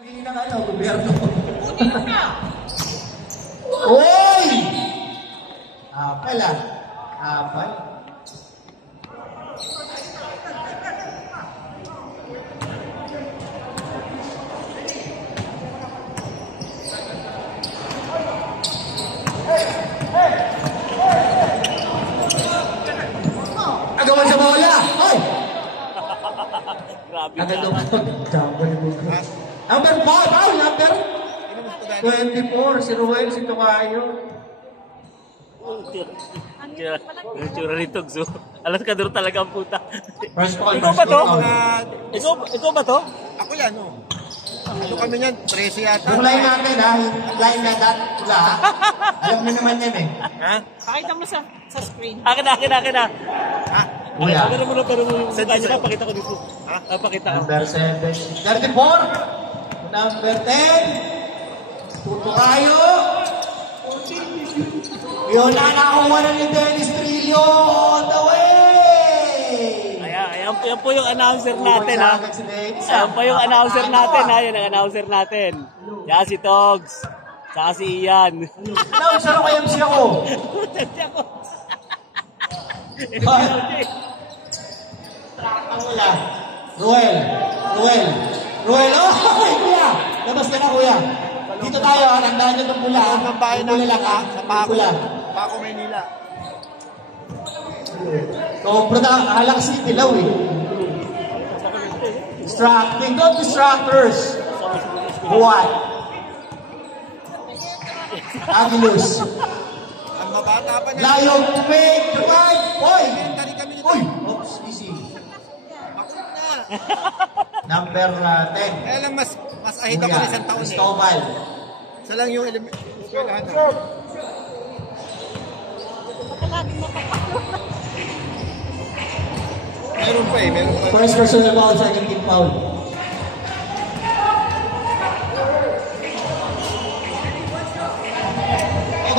Hindi na nga gobyerno. Uy! Apal ah. Apal. Agawan sa bola! Hoy! Grabe Agad ka. Number 5, number 24, si Ruel, si Tokayo. Yung tsura nito, Gzo. Alas ka doon talaga ang puta. First call, Ikaw ba to? Ikaw ba to? Ako yan, no? Ano kami yan? 13 yata. Yung line natin ha, yung line na pula ha. Alam mo naman yan eh. Ha? Pakita mo sa screen. Akin na. Ha? Kuya. Pero mo yung mukha niya, pakita ko dito. Ha? Pakita ko. Number 7, 34. Number 10. Tuto kayo. Yun na nakakuha na ni Dennis Trillo on the way. Ayan po yung announcer natin ha. Ayan po yung announcer natin ha. Yan ang announcer natin. Yan si Togs. Saka si Ian. Announcer ko MC ako. Ruel. Oh, kuya. Labas ka na kuya. Dito tayo ha. Tandaan nyo itong pula. Ang bahay Pula namin lang ha. sa Paco. Pula. Paco, Maynila. So, halak si Tilaw eh. Distracting. Don't distractors. What? Agilus. Ang mabata pa na. Layog to make the right. Hoy! Tari kami nito. Uy! Oops, easy. Ako na. Number 10. Kaya lang mas ahid ako ng isang taon eh. Cristobal. Isa lang yung eskwelahan na. Meron pa eh. Meron pa. First personal foul, second team foul.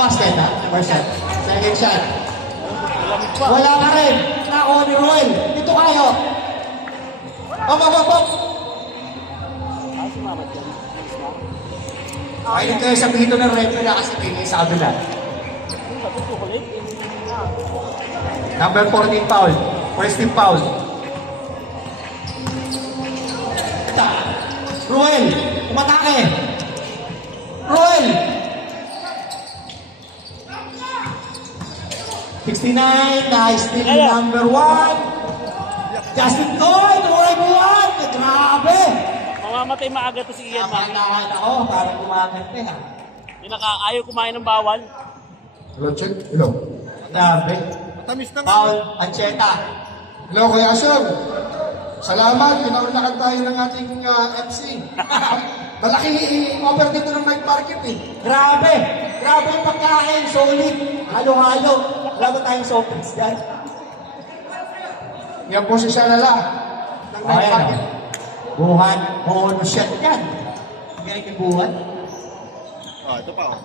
Basket ha? First shot. Second shot. Wala pa rin. Nakuha ni Roel. Dito kayo. Op. Ay, hindi kayo sabihin ito ng referee na kasi tingin sa kabila. Number 14 foul. First team foul. Ito. Roel. Umatake. Roel. 69, nice team number 1. Justin Toy, tuloy mo yan. Grabe. Mamamatay maaga to si Ian. Nakakatahan ako, parang kumakante ha. Yung ayaw kumain ng bawal. Hello, check. Hello. Grabe. Matamis na nga. Paul Ancheta. Hello, Kuya Asher. Salamat. Pinaulakan tayo ng ating MC. Malaking offer dito ng night market eh. Grabe. Grabe yung pagkain. Solid. Halo-halo. Wala ba tayong soft drinks dyan? Yan po si Shalala ng night market. Buhan. Bonus shot yan. Galing yung buhan. Oh, ito pa oh.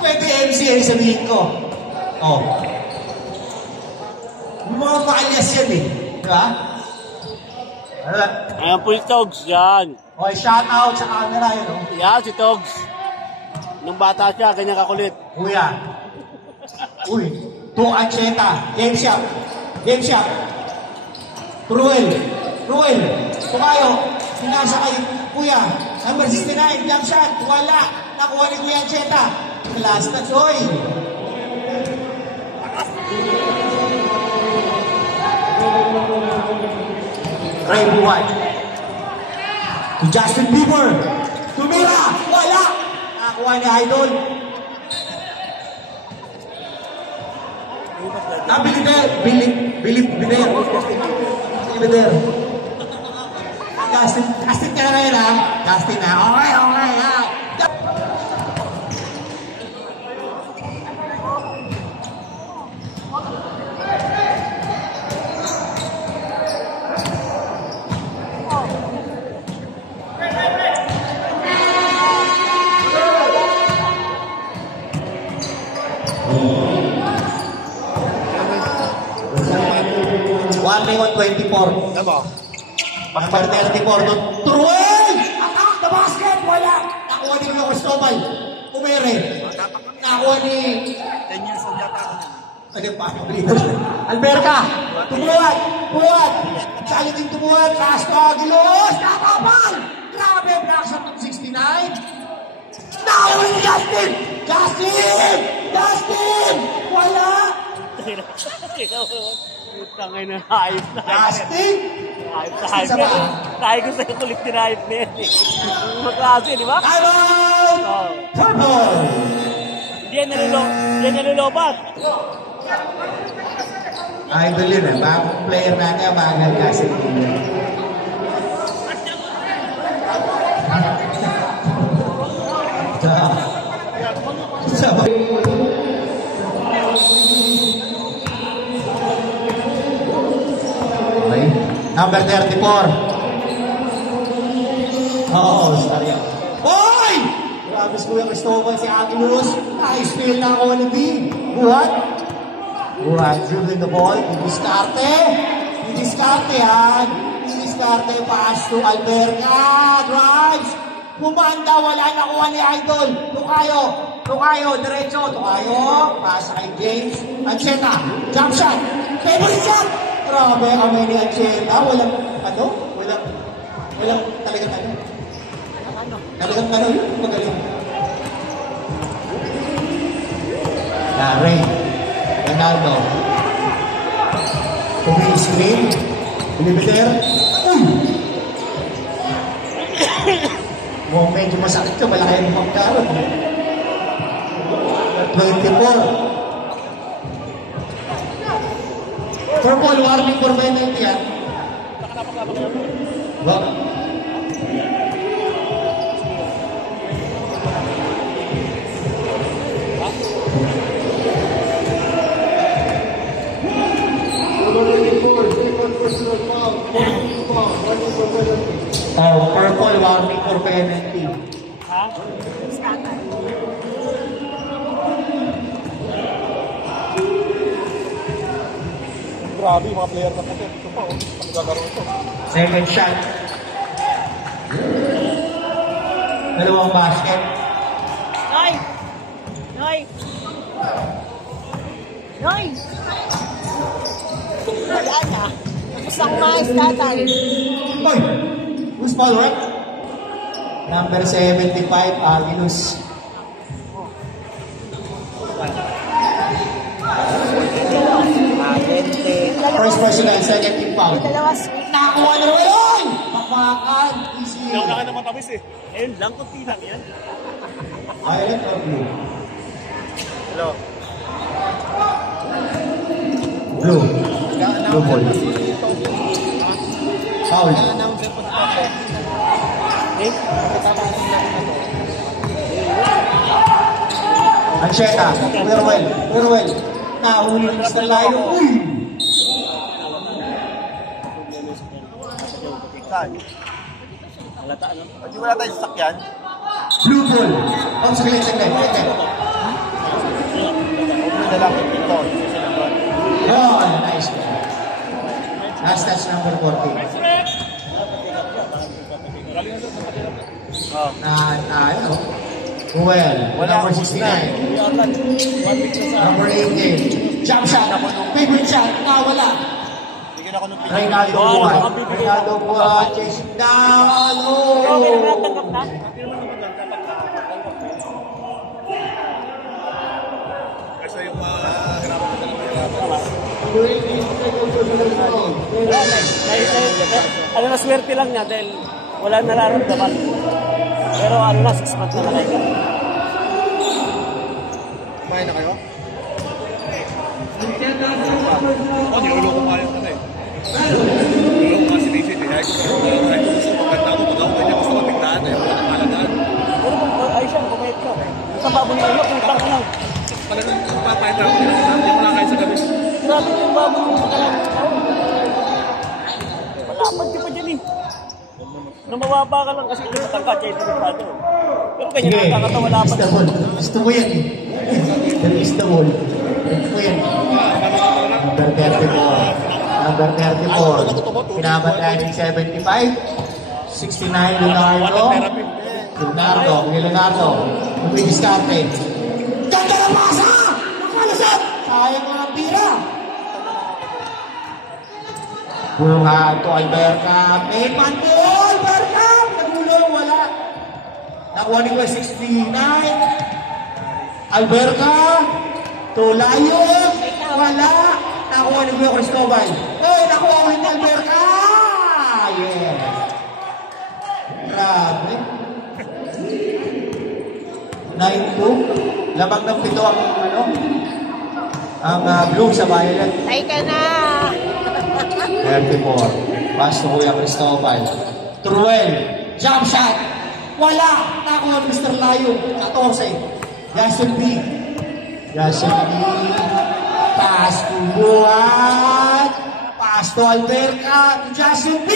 Pwede MC ay sabihin ko. Oh. Yung mga pakalyas yan eh. Diba? Ayan po yung Togs. Yan. Okay, shout out sa camera yun. Oh. Yan si Togs. Nung bata siya, ganyan kakulit. Kuya. Uy. To Ancheta. Game shot. Ruel. Tukayo. Sinasa kay Kuya. Number 69. Jump shot. Wala. Nakuha ni Kuya Ancheta. Last na Joy. Ray Buwan. To Justin Bieber. Tumira. Wala. Nakuha ni Idol. Bilider. Justin ka na rin ha. Justin na. Okay ha. One minute 24. Ano ba? Number 34, Truel! Attack the basket! Wala! Nakuha ni Kuya Cristobal. Umere. Nakuha ni... 10 years old yata ako. Ano pa? Alberta! Tumuhat! Tumuhat! Sali din tumuhat! Castro Aguilos! Nakapal! Grabe! Blackshot ng 69! Nakuha ni Justin! Justin! Justin! Wala! Tangay na ayos na. Justin! Ayos na ayos na. Tayo ko sa'yo kulit din ayos na yan. Magkasi, di ba? Time out! Oo. Purple! Hindi yan nalulobat. Idol yun eh. Bagong player natin, bagong kasi. Sabay. Okay. Number 34. Oo, sorry. Boy! Grabe si Kuya Cristobal, si Aguilos. Nice field na ako ni B. Buhat. Buhat, dribbling the ball. Didiskarte. Didiskarte, ha. Didiskarte, pass to Alberta. Drives. Pumanda, wala nakuha ni Idol. Tukayo, diretso. Tukayo, pass kay James. Ancheta, jump shot. Favorite shot. Grabe, kami ni Ancheta. Walang talagang ano. Talagang ano yun, magaling. Ray, Ronaldo. Tuming screen. Bilibiter. Uy! Mukhang medyo masakit ka, malaki ang magkaroon. 24. Purple warning for penalty yan. Wag. Oh, purple warning for penalty. Ha? Grabe, yung mga player na kasi. Ito pa, magagaro ito. Second shot. Dalawang basket. Noy! Noy! Noy! Wala na. Isang mais tatay. Boy! Who's foul, right? Number 75, Aguilos. First personal, second team foul. Dalawa sweet. Nakakuha na naman yun! Papakan, easy. Wala ka naman tamis eh. Ayun lang, kunti lang yan. Violet or blue? Hello. Blue. Blue ball. Foul. Eh? Ancheta. Purwell. Nahuli ng Mr. Layo. Uy! Saan? Halata, ano? Hindi wala tayong sasakyan. Blue ball. Oh, saglit. Huwag na lang ito. Oh, nice ball. Last touch number 14. Oh. Ano? Well, number 69. Number 18. Jump shot. Favorite shot. Wala. Bigyan ako ng pinag. Reynaldo Buwan. Chasing down. Pero may Oh. natanggap na. Kasi yung Ano na, swerte lang niya dahil wala nararamdaman. Pero ano na, 6 months na nakay ka. kumain na kayo? Oo, niloloko pa yung ano eh. Niloloko pa si Daisy. Kaya ko gusto magkanta mo. Pag ako kanya gusto mapiglaan eh. Wala nang malagaan. Pero ay siya, kumayat ka. Sa baboy na iyo, kung tang lang. Talagang papayat ako. Hindi mo lang kayo sa gabi. Grabe yung baboy mo ka lang. Malapad ka pa dyan eh. Namawaba ka lang kasi ito matangka, kaya ito delikado. Pero kanya nakakatawa lapad. Gusto mo yan eh. That is the wall. Gusto mo yan. Number 34. Number 34, pinabatayan ng 75. 69, Leonardo. Leonardo. Umidiskarte. Ganda na pasa! Nakalasap! Sayang mo ng tira. Buhat to Alberca. May man po, Alberca! Nagulong, wala. Nakuha ni ko 69. Alberca. Tulayo. Wala. Nakuha ni ko Cristobal. Oh, nakuha ulit ni Alberca. Yes. Grabe. 9-2. Labag ng 7 ang blue sa violet. Tay ka na. 34. Pass to Kuya Cristobal. Truel. Jump shot. Wala. Nakuha Mr. Layo. 14. Justin B. Pass to Buhat. Pass to Alberca. Justin B.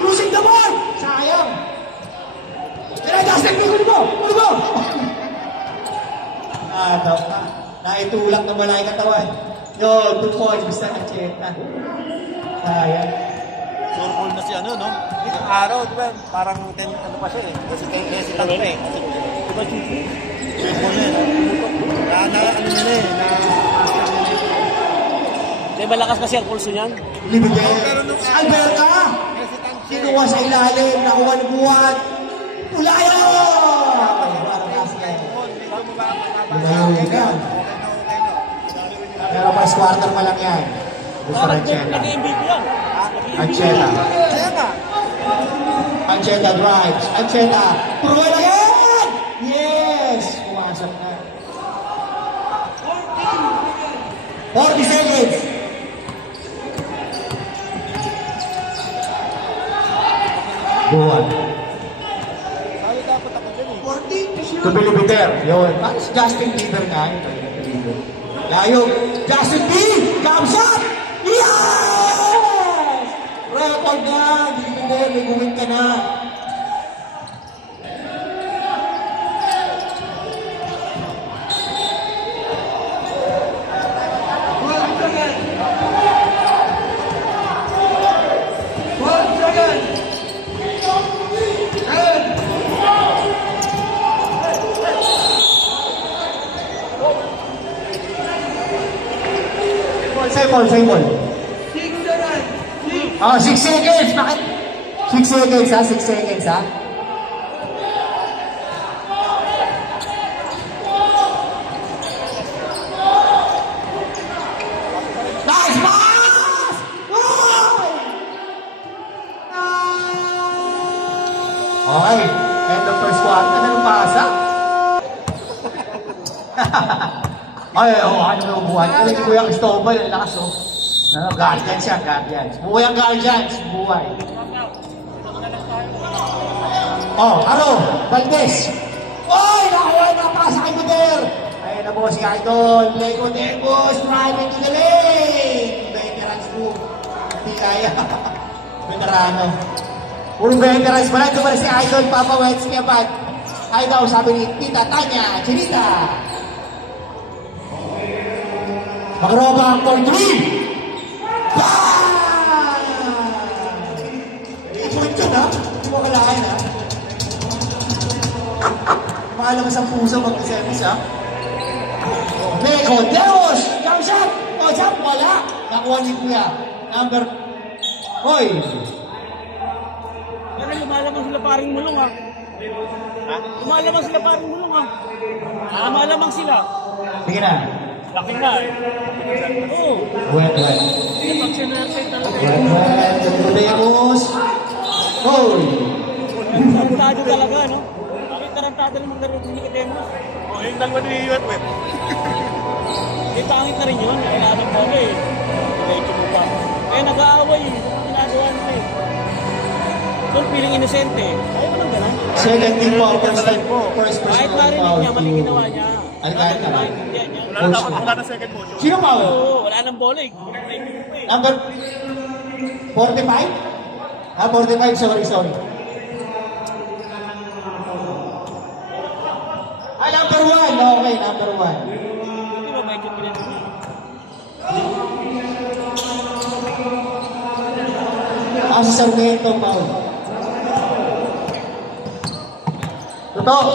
Losing the ball. Sayang. Kaya Justin B. Huli mo. Naitulak na wala yung katawan. Yun, 2 points. Basta Acheta. Sayang. Sure ball na si ano, no? Isang araw, di ba? Parang 10, ano pa siya eh. Kasi kay hesitant pa eh. Di ba, sure ball na eh. Ano niya na eh. Di ba lakas kasi ang pulso niyan? Libigay. Alberca! Kinuha sa ilalim. Nakuha ni Buhat. Tulayo! Pero first quarter pa lang yan. Gusto Ancheta. Nag-MVP yan. Ancheta drives. Ancheta. Truel again! Yes! Pumasok na. 40 seconds. Buwan. To Bilibiter. Yun. Si Justin Bieber nga. Layo. Justin B. Jump shot. Yes! Record na. Bilibiter. May gawin ka na. Same ball. 6 seconds. Bakit? 6 seconds ha? 6 seconds ha? Nice pass! Okay. End of first quarter. Anong pasa? Ay, ano yung buwan? Ano yung Kuya Cristobal? Ang lakas, oh. Guardians yan, Guardians. Buhay ang Guardians. Buhay. Aro, Valdez. Oy, nakuha na pasa kay Buder. Ayun na po si Idol. Lego Demos, driving to the lane. Veterans po. Hindi kaya. Veterano. Puro veterans pala. Ito pala si Idol, Papa Wetsky Abad. Idol, sabi ni Tita Tanya, Chinita. Magroba ang for 3! Bang! I-point yun ha? Hindi mo kalahin ha? Maalamas ang puso mag-service ha? Lego Deus! Jump shot! Jump! Wala! Nakuha ni Kuya. Number... Hoy! Pero lumalamang sila paring mulong ha? Lumalamang sila paring mulong ha? Lumalamang sila. Sige na. Laki na. Oo. Wet. Napag-sinerate talaga yun. Wet. Demos. Hoy! Tarantado talaga, no? Bakit tarantado naman laro ni Demos? Yung dalawa ni Wet. Pangit na rin yun. Kailangan ng bola eh. Diretso mo pa. Kaya nag-aaway eh. Ginagawa nila eh. Doon feeling inosente. Ayaw mo nang gano'n. Second team po. First Kahit personal marinig foul. niya, mali ginawa niya. Ay, kahit na ba? Wala na second mo. Sino foul? Oo, wala nang bola eh. Pinag-break mo eh. Number 45? 45. Sorry. Number 1. Okay, number 1. Hindi ba may kipinag niya? si Sarmiento, foul.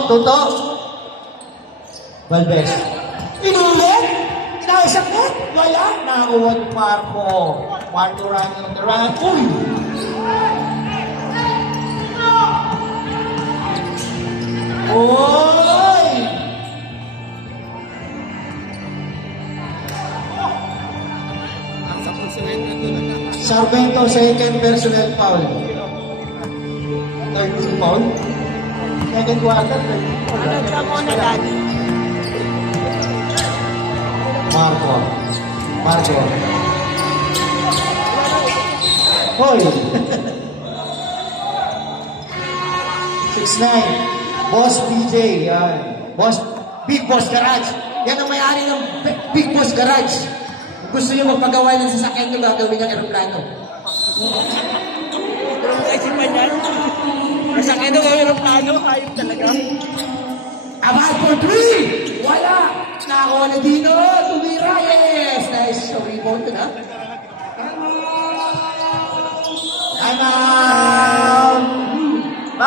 Tuto. Valdez. Inulit? Inaisang net? Wala. Nakakuha ni Marco. Marco running on the run. Uy! Oy! Sarmiento, second personal foul. 13 foul. Second quarter. Ano ka muna, Daddy? Marco. Hoy! 6'9". Boss BJ. Yan. Big Boss Garage. Yan ang may-ari ng Big Boss Garage. Gusto niyo magpagawa ng sasakyan niyo, gagawin ng aeroplano. Pero kaisipan yan. Masakit ang aeroplano, hayop talaga. Abad for 3! Wala! Nakakuha na dito! Tumira! Yes! Nice rebound na.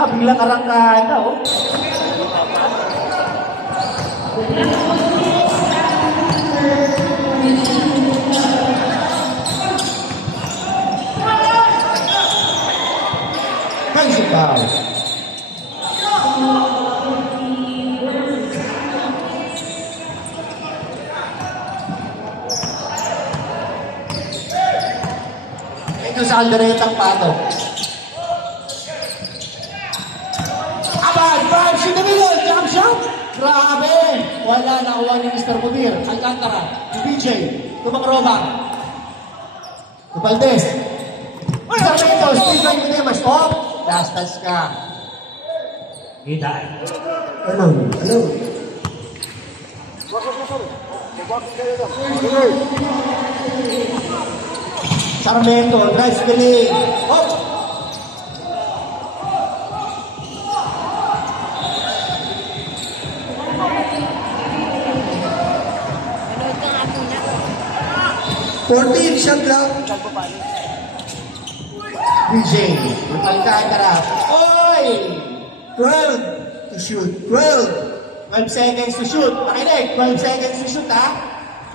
Biglang arangkahan na, oh. Nice foul. Ito sa Alderetang Pato. Abad, drives in the middle, jump shot. Grabe! Wala nakuha ni Mr. Munir. Alcantara, BJ, Tumang-Robang. Valdez. Sarmiento, Steve Lang yun mas stop. Dastas ka. Hitay. Hello. Sarmiento, drives the lane. Oh! Ano ka nga muna? 14 shot lang. BJ, Alcantara. Oy! 12 to shoot. 12 seconds to shoot. Makinig, 12 seconds to shoot, ha?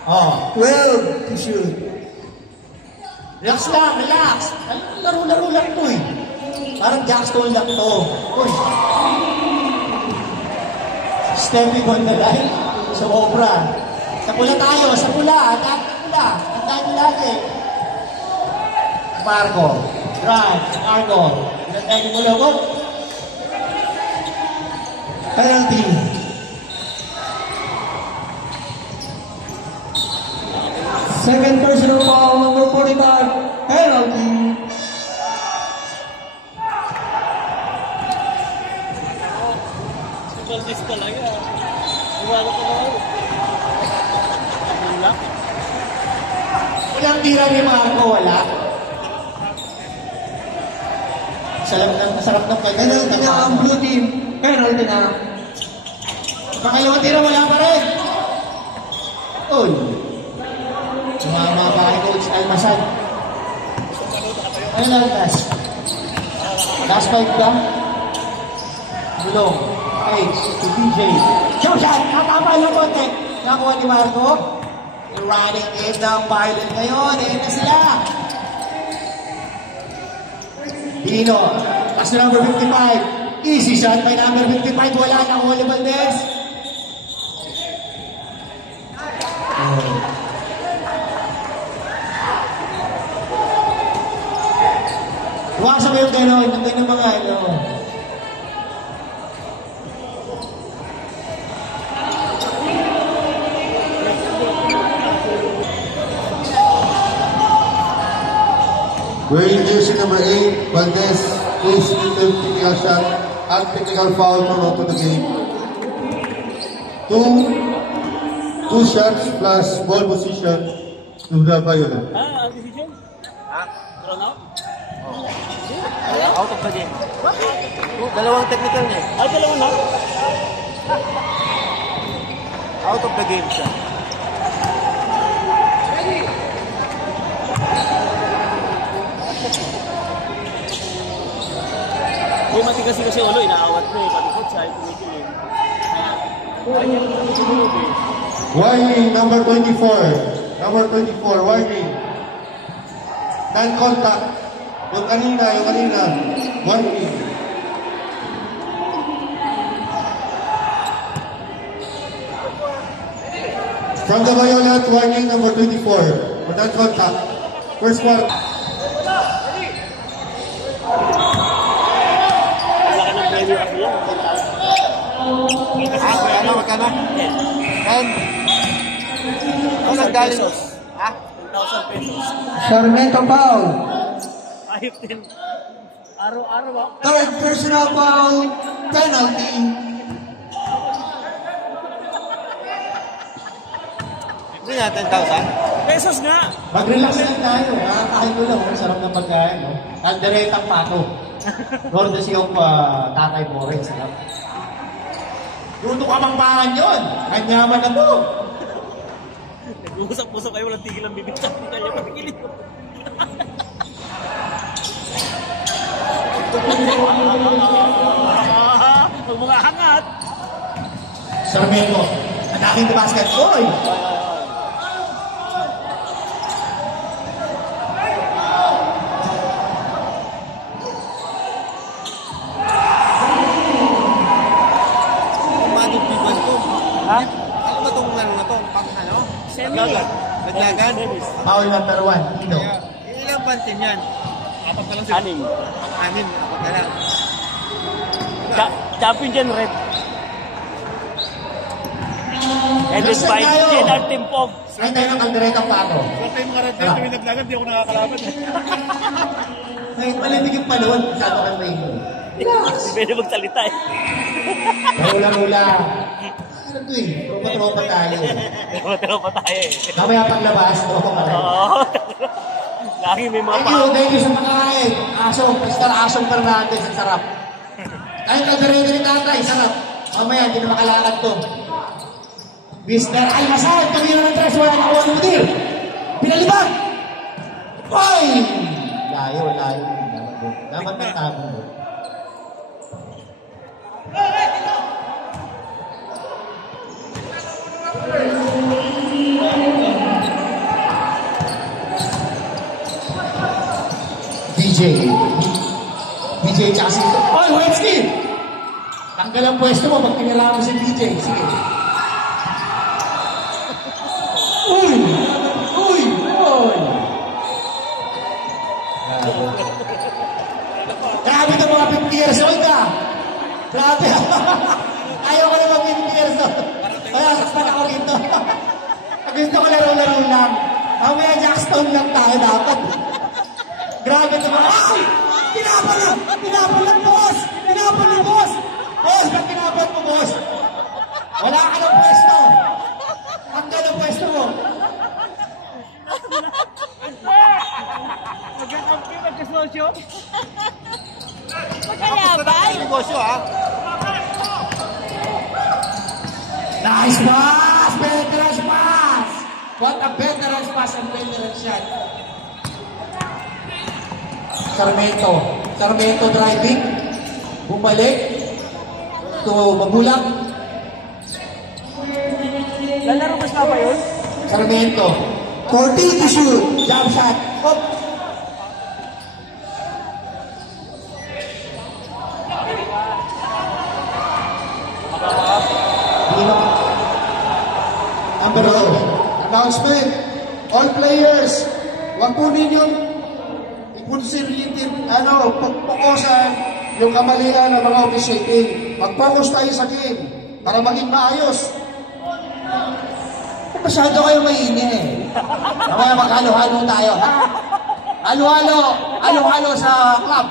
Oh. 12 to shoot. Relax lang, relax. Laro-laro lang to, eh. Parang Jackstone lang to. Uy. Stepping on the line. Sa obra. Sa pula tayo, sa pula. Anak na pula. Tandaan nyo lagi. Marco. Marco. Tandaan nyo mula ko. Penalty. Second personal foul, number 45. Penalty. Valdez talaga. Iwala ko na. Ilang tira ni Marco, wala. Sarap ng kanya. Penalty na ang blue team. Penalty na. Pangalawang tira, wala pa rin. Uy. Sumama pa kay Coach Almasan. Ano lang, last? Last 5 ba? Bulong. Hey, si DJ. Show shot! Natama lang konti. Nakuha ni Marco. Running in ng Biden ngayon. Ayan na sila. Dino. Pass to number 55. Easy shot by number 55. Wala na Oli Valdez. Iwasan mo yung gano'n. Yung gano'n mga ano. Wearing jersey number 8, Valdez is technical shot and technical foul for out of the game. Two shots plus ball position to the Viola. Ang decision? Thrown out? Out of the game. Dalawang technical niya. Ay, dalawa na? Out of the game siya. Kasi ulo, inaawat mo eh. Patikot siya, tumikilig. Kaya niya sumunod eh. Warning, number 24. Number 24, warning. Non-contact. Yung kanina. Warning. From the violet, warning number 24. Non-contact. First quarter. Wala ka ng premyo kasi yan. Magkano? 10. Ano galing? Ha? 10,000 pesos. Sarmiento foul. 5-10. Araw-araw ba? Third personal foul. Penalty. Hindi nga 10,000. Pesos nga! Mag-relax lang tayo. Nakakain ko lang. Ang sarap ng pagkain. No? Kalderetang pato. Gordas yung tatay mo rin. Sarap. Luto ka mang pangan yun. Kanyaman na po. Nag-uusap-usap kayo, walang tigil ang bibig. Sabi kayo, patigilin ko. Pag mga hangat. Sarmiento. Attacking the basket. Oy! Ha? Ano ba itong laro na to? Pang ano? Semi. Naglagan? Foul number 1. Tino. Ilang pantin yan? Apat na lang sila. Anim. Anim, apat na lang. Champion dyan, Red. Headed by Jenard Timpog. Ay tayo ng kalderetang pato. Kasi yung mga red tayo, tuwing naglagan, di ako nakakalaban. Kahit malimig yung panahon, masyado kang maingay. Hindi pwede magsalita eh. Hula-hula. Ano to eh? Tropa-tropa tayo. Tropa tayo eh. Mamaya paglabas, tropa pa tayo. Oo. Lagi may mga Thank you sa pagkakain. Asong, Mr. Asong Fernandez, ang sarap. Ay, kaldereta ni tatay, sarap. Mamaya, hindi na makalakad to. Mr. Almasal, tumira ng tres, wala na kuha ng mudir. Pinalibag! Oy! Layo. Dapat ng tabo mo. DJ tsaka si... Oy, Wensky! Tanggal ang pwesto mo pag tinira mo si DJ. Sige. Uy! Grabe ito mga 50 years old ka! Grabe! Ayaw ko na mga 50 years old. Kaya saktan ako rito. Pag gusto ko laro-laro lang. Mamaya Jackstone lang tayo dapat. Grabe ito mga... Ay! Pinapal ng boss! Boss, ba't pinapal mo, boss? Wala ka ng pwesto! Tanggal ang pwesto mo! Magkakampi, magkasosyo. Magkalaban? Negosyo, ha? Nice pass! Veterans pass! What a veterans pass and veterans shot! Sarmiento driving. Bumalik. To Magulak. Lalaro ba ba yun? Sarmiento. 40 to shoot. Jump shot. Hop. Number 1. Announcement. All players, wag po ninyong pagpukusan yung kamalian ng mga officiating. Mag-focus tayo sa game para maging maayos. Masyado kayo mainit. Mamaya maghalo-halo tayo, ha? Halo-halo sa club.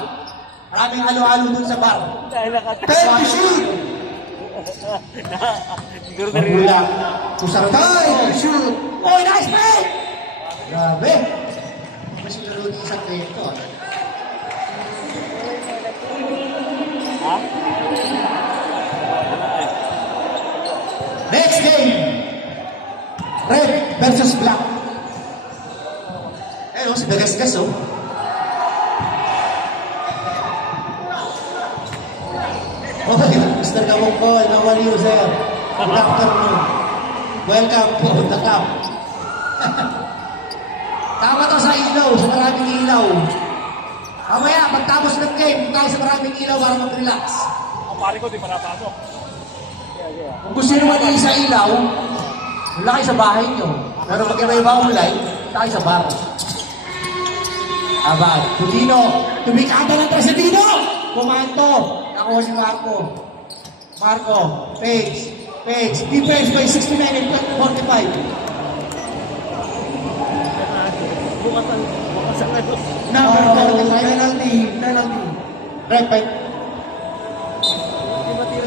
Maraming halo-halo dun sa bar. Dahil Time to shoot! siguro na rin. Time to shoot! Oh, nice play! Grabe. Mas laro sa kwento. Ha? Next game. Red versus Black. Si Dagasgas, oh. Mr. Kamungkol, how are you, sir? Good afternoon. Welcome to the camp. Tama to sa ilaw, sa maraming ilaw. Mamaya, pagtapos ng game, tayo sa maraming ilaw para mag-relax. Ang pare ko, di pa napasok. Kung gusto nyo mali sa ilaw, wala kayo sa bahay nyo. Pero mag-iba-iba ulay, tayo sa bar. Abad, Pudino, tumikada ng Trasadino! Kumanto, nakuha si Marco. Marco, Page, defense by 69 and 45. Number 45, penalty. Red, right.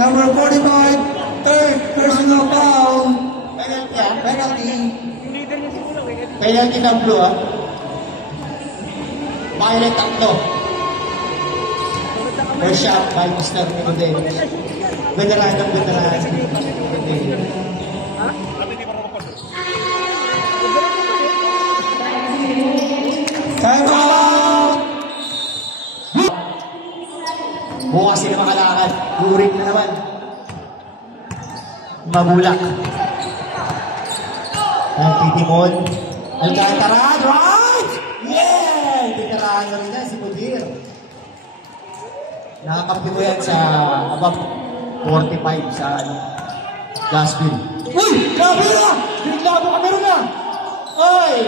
Number 45, third personal foul. Penalty. Penalty ng blue, Violet tatlo. First shot by Mr. Nicodemus. Veteran ng veteran. Time out! Bukas sila makalakad. Lurik na naman. Mabulak. Nagtitimon. Alcantara, right! Yeah! Veteran na rin na si Mudir. Nakakampi mo yan sa above 45 sa Gasville. Uy! Grabe na! Biniglabo ka meron na! Ay!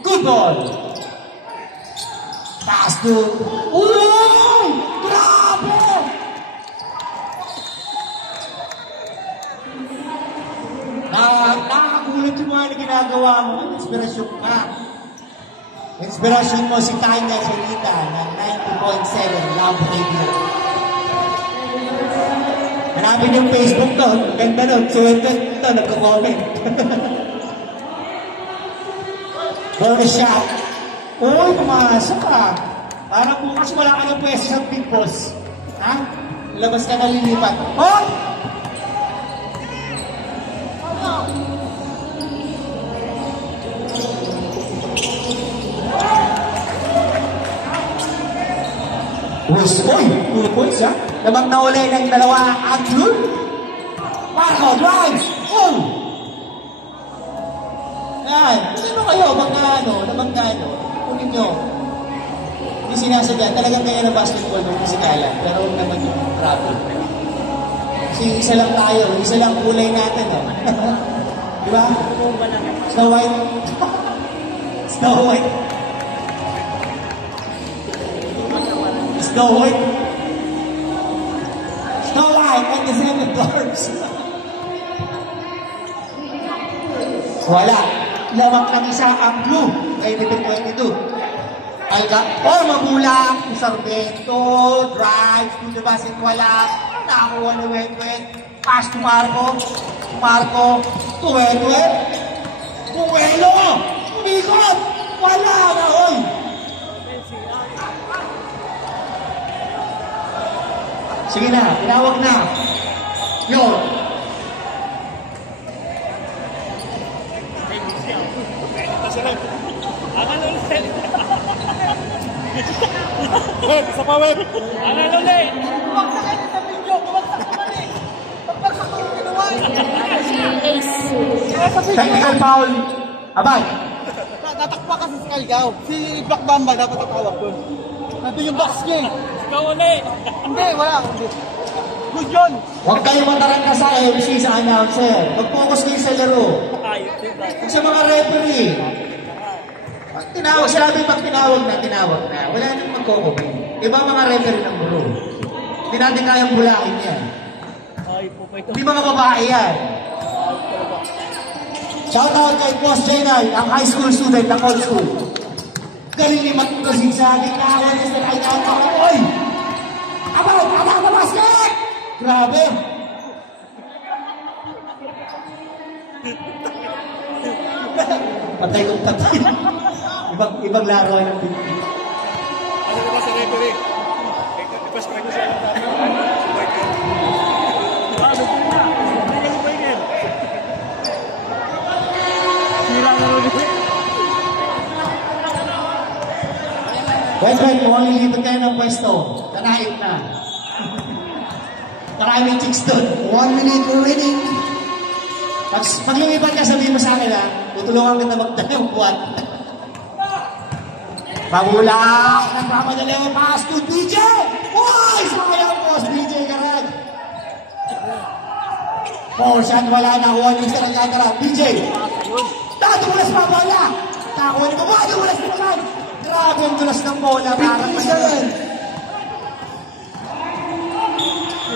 Good ball! Pass to... Uy! Grabe! Nakakagulat yung mga ginagawa mo. Inspirasyon ka. Inspirasyon mo si Tanya Chelita ng 90.7 Love Radio. Hanapin yung Facebook doon. Ganda doon. Suwerte ito, nagko-comment. Bonus shot. Uy, pumasok ka. Parang bukas wala ka ng pwesto sa Big Boss. Ha? Labas ka na lilipat. Hoy! Uy, 2 points ha. Namang nauli ng dalawa at Lul. Marco, drive! Oh! Yan. Ano kayo? Nabangkano. Kunin nyo. Hindi sinasadya. Talagang kaya na basketball ng musikalan. Pero huwag naman yung travel. Kasi isa lang tayo. Isa lang kulay natin. Di ba? Snow White. Snow White. Snow White. Snow White and the Seven Dwarfs. Wala. Lamang lang isa ang blue. 2022. Mabula. Sarvento. Drives to the basket. Wala. Nakakuha na Wet. Pass to Marco. To Wet. Buwelo. Umikot. Wala na. Oy. Sige na, tinawag na. Yo. Sa power! Bumagsak kayo sa video! Bumagsak naman eh! Pagbagsak ko yung ginawa eh! Technical foul. Abay. Tatakpa kasi si Calgao. Si Black Bamba dapat tatawag doon. Nandun yung box niya eh. Ikaw ulit. Hindi, wala. Hindi. Good yun. Huwag kayo mataranta sa MC sa announcer. Mag-focus kayo sa laro. Huwag sa mga referee. Pag tinawag na. Wala nang magkukupin. Iba mga referee ng buro. Hindi natin kayang bulakin yan. Hindi mga babae yan. Shoutout kay Boss Jenay, ang high school student ng old school. Galing ni magkasin sa akin. Nakawan niya sa kahit ako. Oy! Abang na basket! Grabe! Patay kong patay. Ibang laro ng Pilipinas. Ano naman sa referee? Request ko siya. Wait, mukhang lilipat kayo ng pwesto. Tanaip na. Maraming chicks doon. 1 minute remaining. Pag lumipat ka, sabihin mo sa akin ha, tutulungan kita magdala yung buwan. Mabula! Nagpapadali ang pass to DJ! Uy! Sayang po si DJ Garag! 4 shot, wala na. 1 minutes na nagkakara. DJ! Tatulas pa bola! Takunin ko, dulas pa naman! Grabe ang dulas ng bola. 57.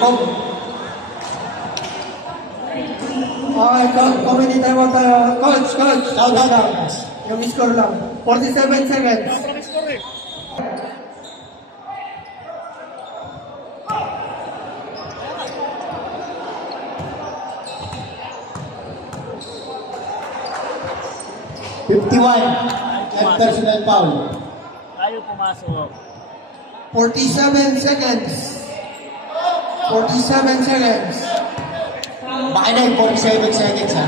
Oh. Okay, comedy time out tayo. Coach. Down. Yung score lang. 47 seconds. And personal foul. Tayo pumasok. 47 seconds. 47 seconds. Baka na yung 47 seconds ha.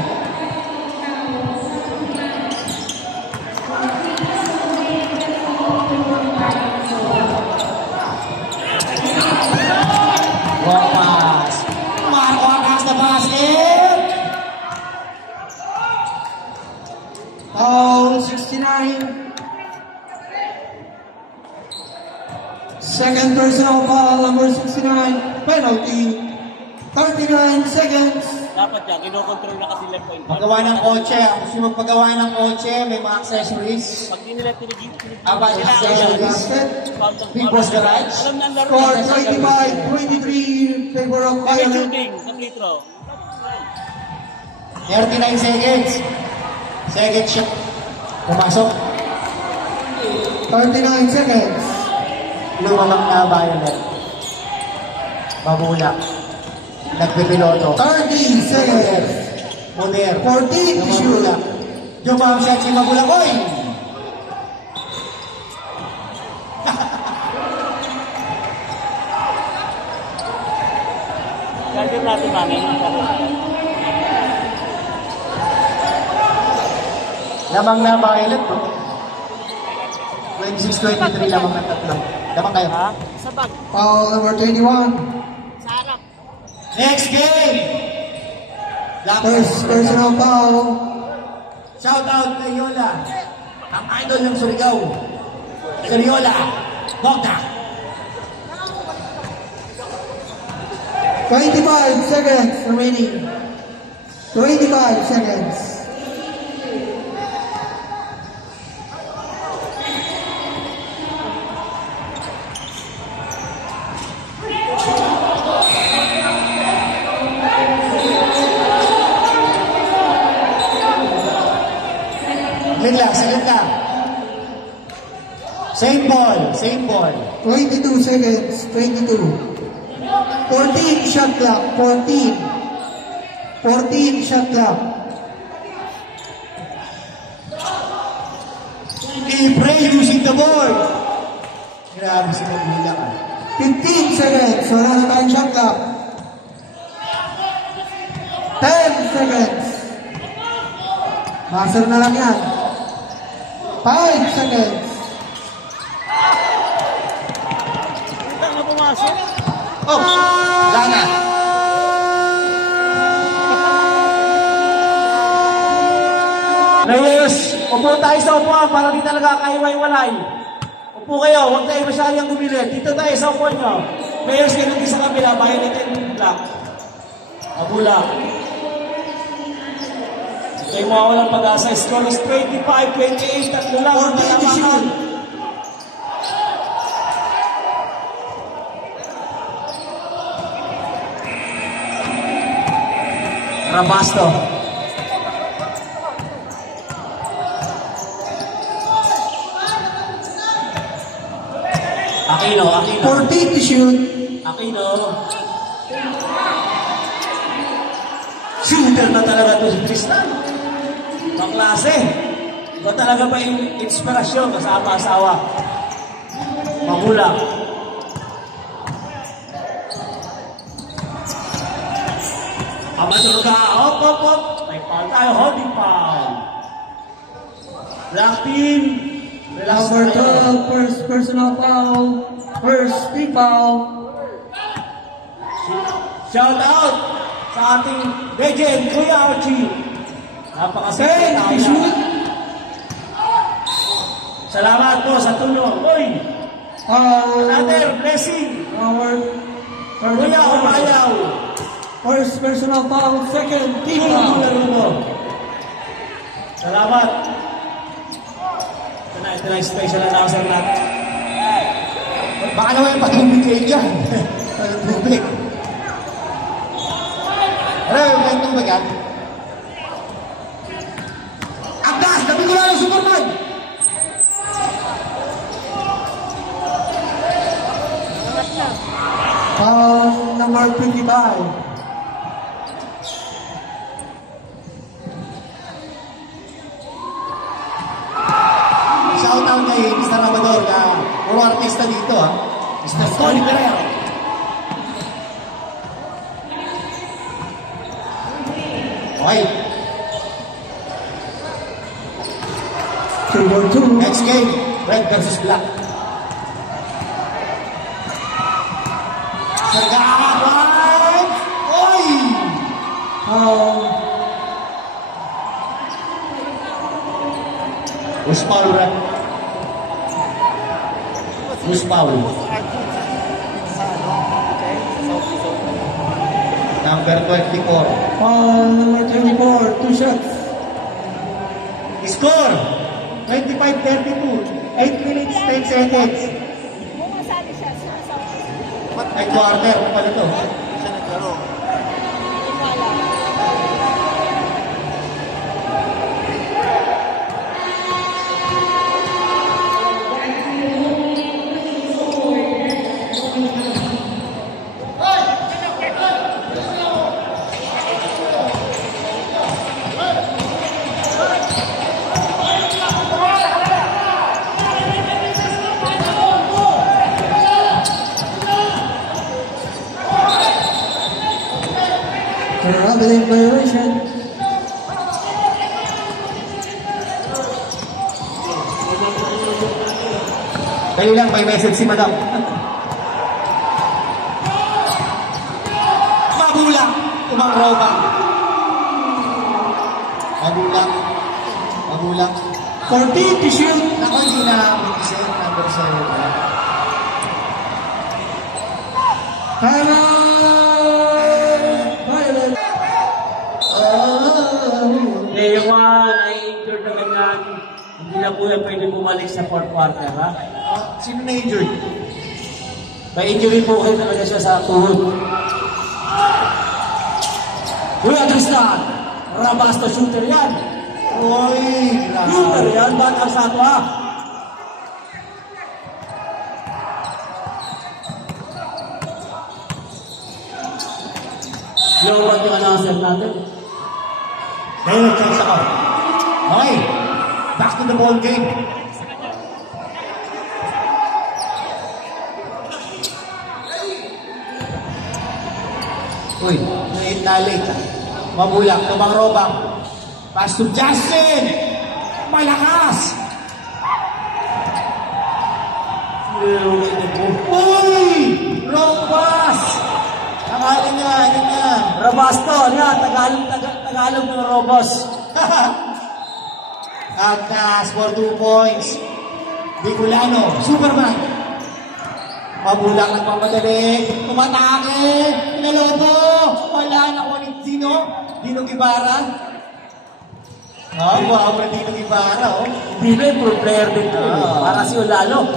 Wapas. Marco across the basket. Foul 69. Second personal foul, number 69. Penalty. 39 seconds. Dapat yan, kinokontrol na kasi left point. Paggawa ng kotse. Gusto magpagawa ng kotse, may mga accessories. Pag di nila tinigil, Aba, accessories. Basket. People's Garage. Alam na ang laro. Score 25-23 favor of Kaya Violet. shooting, sa free throw. 39 seconds. Second shot. Pumasok. 39 seconds. Lumamang na Violet. Babula. Nagpipiloto. 30 seconds. Moder. 14 to shoot. Yung bomb shot si Mabulakoy. Gagawin natin namin. Lamang na Violet. 26-23 lamang na tatlo. Lamang kayo. Ha? Sa bag. Foul number 21. Sa harap. Next game! First personal foul. Shout out kay Yola. Ang idol ng Surigao. Suriola. Bogda. 25 seconds remaining. 25 seconds. Saglit lang. Same ball. 22 seconds. 22. 14 shot clock. 14. 14 shot clock. Pray using the board. Grabe si Pagmila ka. 15 seconds. Wala na tayong shot clock. 10 seconds. Master na lang yan. 5 seconds. Kita na pumasok. Oh! Wala na. Players, upo tayo sa upuan para di talaga kaiway-walay. Upo kayo, huwag tayo masyadong gumilit. Dito tayo sa upuan nyo. Players, ganun din sa kabila, Violet and Black. Abula. Kayo mawawalang pag-asa. Score is 25-28. Tatlo lang ang nalamangan. Rabasto. Aquino. 14 to shoot. Aquino. Shooter na talaga to si Tristan. Maklase. Ito talaga pa yung inspirasyon kasama asawa. Magulang. Amador ka. Op. May foul tayo. Holding foul. Black team. Relax Number tayo. 12, first personal foul. First team foul. Shout out sa ating legend, Kuya Archie. Napakasaya na shoot. Salamat po sa tulong. Uy! Another blessing. Our Kuya Umayaw. first personal foul, second team foul. Salamat. Ito na yung special announcer natin. Baka naman yung patubig kayo dyan. Patubig. Ano yung kwentong ba yan? Agdas! Dabi ko lang yung Superman! Number 25. Shout out kay Mr. Amador na puro artista dito ha. Mr. Tony Ferrer. Okay. Next game, red versus black. Sargaan! Oy! Who's foul, rep? Who's foul? Number 24. Number 24, 2 shots. Score! 25-32. 8 minutes, 10 seconds. Bumasali siya. Ay, quarter. Ano pala ito? Siya naglaro. Traveling violation. Kayo lang, may message si madam. Magulang! Umakraw. Magulang. Magulang. 14 to shoot. Ako, hindi na mag-isip. Number 7. Violent. Eh, yung mga na-injured na ganyan, hindi na po yan pwede bumalik sa fourth quarter, ha? Sino na-injured? May injury po kayo talaga siya sa tuhod. Kuya Tristan, Rabasto shooter yan. Uy! Shooter yan, ba't ang satwa? Lowbat yung announcer natin. Ngayon, chance ako. Okay. Back to the ball game. Uy, late. Mabulang, tumang-robang. Pass to Justin! Malakas! Uy! Wrong pass! Nakala niya. Rabasto, yan, Tagalog ng Robos. Agtas for 2 points. Bicolano, Superman. Mabulang nagpapadali. Tumatake. Pinalobo. Wala na ko ni Dino. Dino Guevara. Wow, Dino Guevara. Dino yung pro player din to. Para si Olalo.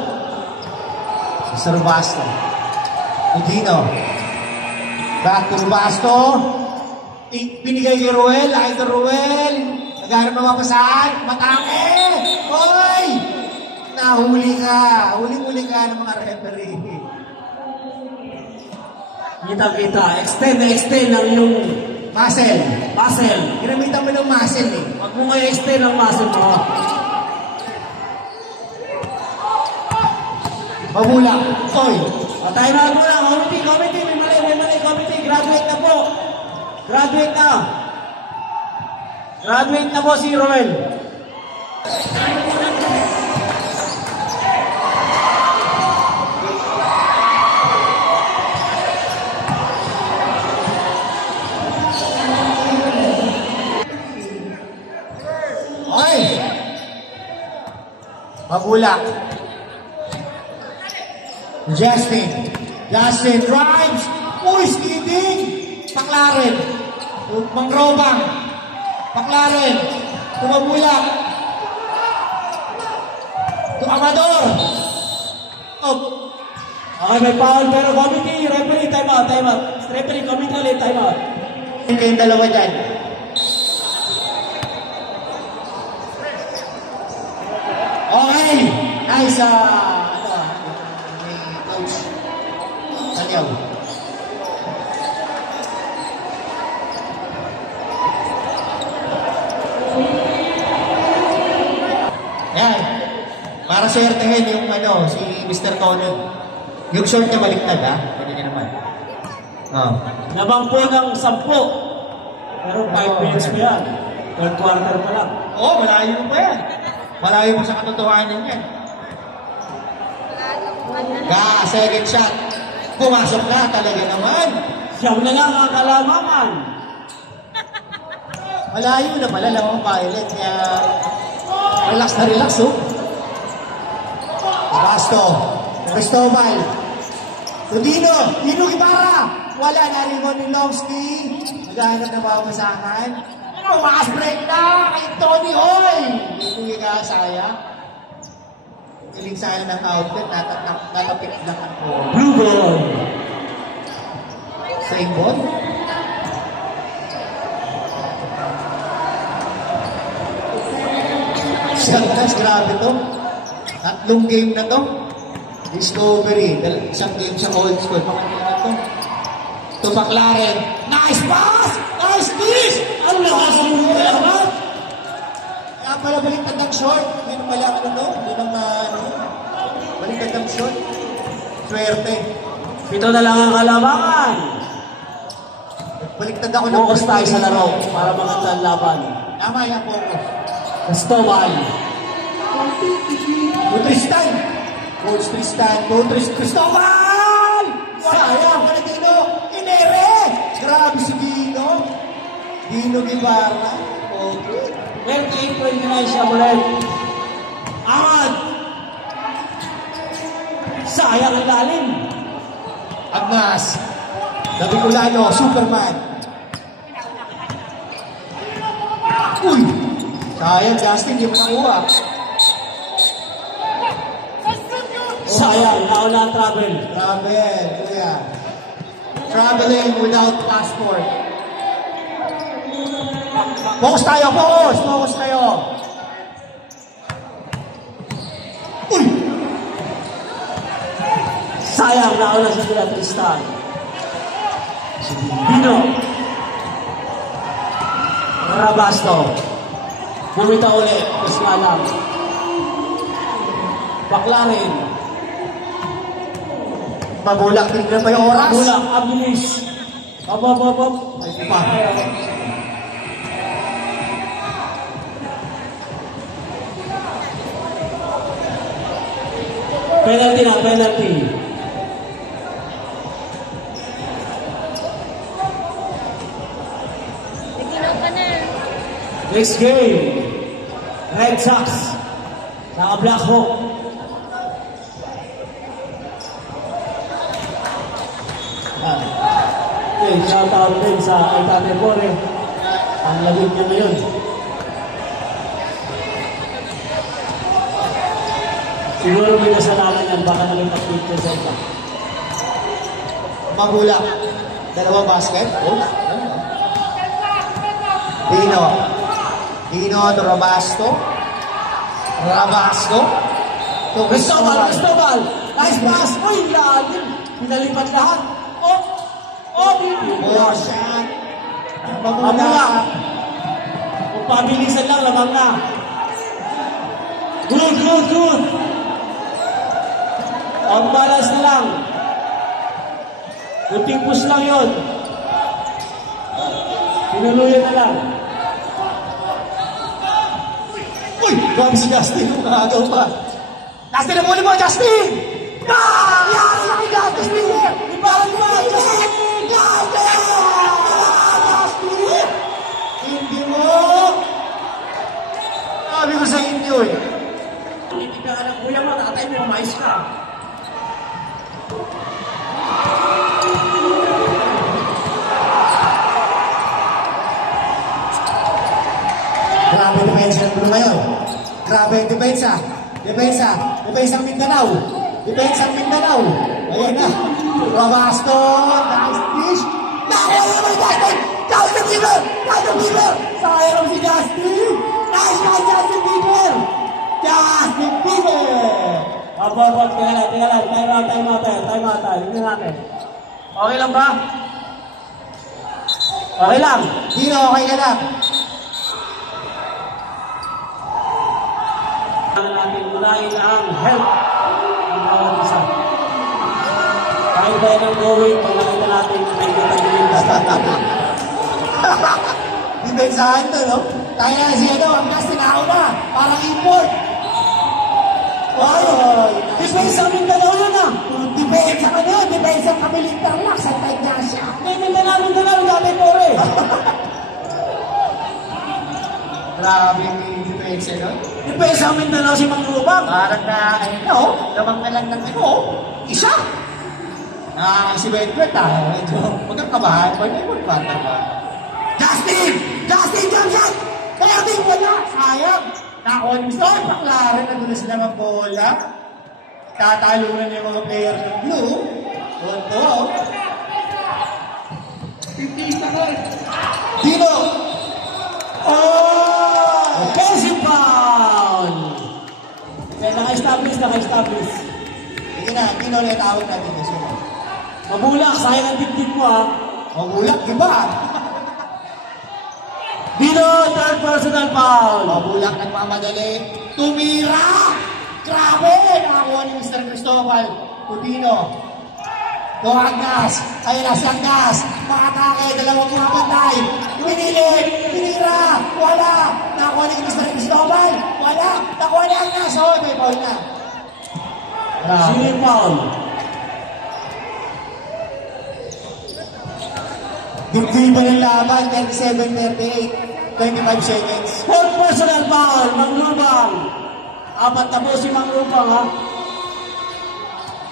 Si Rubasto. Dino. Back to Rubasto. Binigay kay Ruel. Ay, Ruel. Nagharap na mapasaan. Matake. Hoy! Nahuli ka. Huli-huli ka ng mga referee. Kita. Extend ang iyong Muscle. muscle. Ginamitan mo ng muscle eh. Huwag mo ngayon extend ang muscle mo. Mabulang. Oy. Patay na mo lang. Committee. May mali. Committee. Graduate na po. Graduate na po si Roel. Mabulak. Justin drives. Uy, skidding. Paklaren. Mangrobang. Paklaren. Tumabulak. Amador. Up. Okay, may foul pero committee, referee, time out. Referee, committee ulit, time out. Kayong dalawa dyan. Okay. Nice. May coach. Sanyaw. Yan. Para sa RTN yung si Mr. Tony. Yung short niya baliktad, ha? Pwede niya naman. Oh. Nabang po ng 10. Pero 5 minutes pa yan. Third quarter pa lang. Oo, malayo pa yan. Malayo pa sa katotohanan yan. Second shot. Pumasok na talaga naman. Siyam na lang ang kalamangan. Malayo na pala lang ang pilot. Kaya relax na relax, oh. Basto. Cristobal. Rodino. Dino Ibarra. Wala na rin mo ni Lowski. Maghanap na babasahan. Mas break na kay Tony Hoy. Hindi ka sayang. Kiling sayang ng outlet. Natapik lang ang ball. Blue ball. Same ball. Siyang grabe to. Tatlong game na to. Discovery. Isang game sa old school. Pakatila na to. To McLaren. Nice pass! Nice miss! Ang lakas ng mga naman! Kaya pala baliktad ng short. Ngayon pala baliktad ng short. Swerte. 7 na lang ang kalamangan. Baliktad ako ng Focus tayo sa laro para maganda ang laban. Tama yan, focus. Cristobal. Tristan. Coach Tristan. Cristobal! Sayang ka na Dino. Inere! Grabe si Dino. Dino Guevara. Okay. 28-29 siya ulit. Ahmad. Sayang ang lalim. Agnas. Dabiculano. Superman. Uy! Sayang, Justin. Di mo nakuha. Sayang, nauna ang travel. Travel, kuya. Traveling without passport. Focus tayo, focus! Focus tayo. Uy! Sayang, nauna sa sila Tristan. Bino. Rabasto. Bumita ulit. Mas malam. Baklarin. Magulang din na pa yung oras. Bulak, abilis. Abab. Ay, pa. Penalty na, penalty. Next game, Red Sox, naka-Black Hawk. Okay, shout out din sa Itate Bore. Ang lagig niya ngayon. Siguro may kasalanan yan, baka naging pag-picture sa iba. Magulang. Dalawang basket. Oh. Dino to Rabasto. To Cristobal. Nice pass. Uy, lalim. Pinalipat lahat. Oh, shot. Magulang. Kung pabilisan lang, lamang na. Good. Ang balance na lang. Kunting push lang yun. Pinuluyan na lang. Uy! Grabe si Justin. Nakagaw pa. Justin, namuli mo, Justin! Yan! Laki Justin! Ibang mo, Justin! Justin! Hindi mo! Sabi ko sa inyo eh. Hindi ka ng kuya mo, tatay mo, mais ka. Grabe yung depensa ng Blue ngayon. Grabe yung depensa. Depensa ng Mindanao. Depensa ng Mindanao. Ayan na. Rabaston. Nice dish. Nakuha naman Justin. Justin Bieber. Sayang si Justin. Nice shot, Justin Bieber. Abot, teka lang. Time out tayo. Yun natin. Okay lang ba? Okay lang. Dino, okay ka lang. Natin unahin ang help ng bawat isa. Kahit tayo ng going, pag nakita natin, may katagilin basta. Depensahan to, no? Tayo na siya, no? Ang gas na. Parang import. Ay, Depensa kami dalawa yun ah! depensa ka na yun. Depensa kami Lintarlac. Santay na siya. May dalawa dati po rin. Grabe yung depensa nun. Depensa kami dalawa si Mang Lubang. Parang na, lamang na lang ng isa. Si Bedford, medyo magkakabahan. Pwede ba? Justin! Johnson! Kaya din wala! Sayang! Na-on-stop! Paklaro na doon sila ng bola. Tatalunan yung mga player ng Blue. Ito. 15 seconds. Dino! Oh! Offensive foul! Kaya naka-establish. Sige na, Dino na yung tawag natin. Mabulak, sayang ang dibdib mo ah. Magulak, di ba? Dino, third personal foul. Mabulak nagmamadali. Tumira! Grabe! Nakakuha ni Mr. Cristobal Cudino. Gas. Ayun na siyang gas. Makatake, dalawang mga pantay. Pinira! Wala! Nakakuha ni Mr. Cristobal. Wala! Nakuha ni Agnas. May foul na. Sino yung foul? Dibdiba ng laban, 37-38, 25 seconds. Fourth personal foul, Mang Lubang. Apat na po si Mang Lubang ha.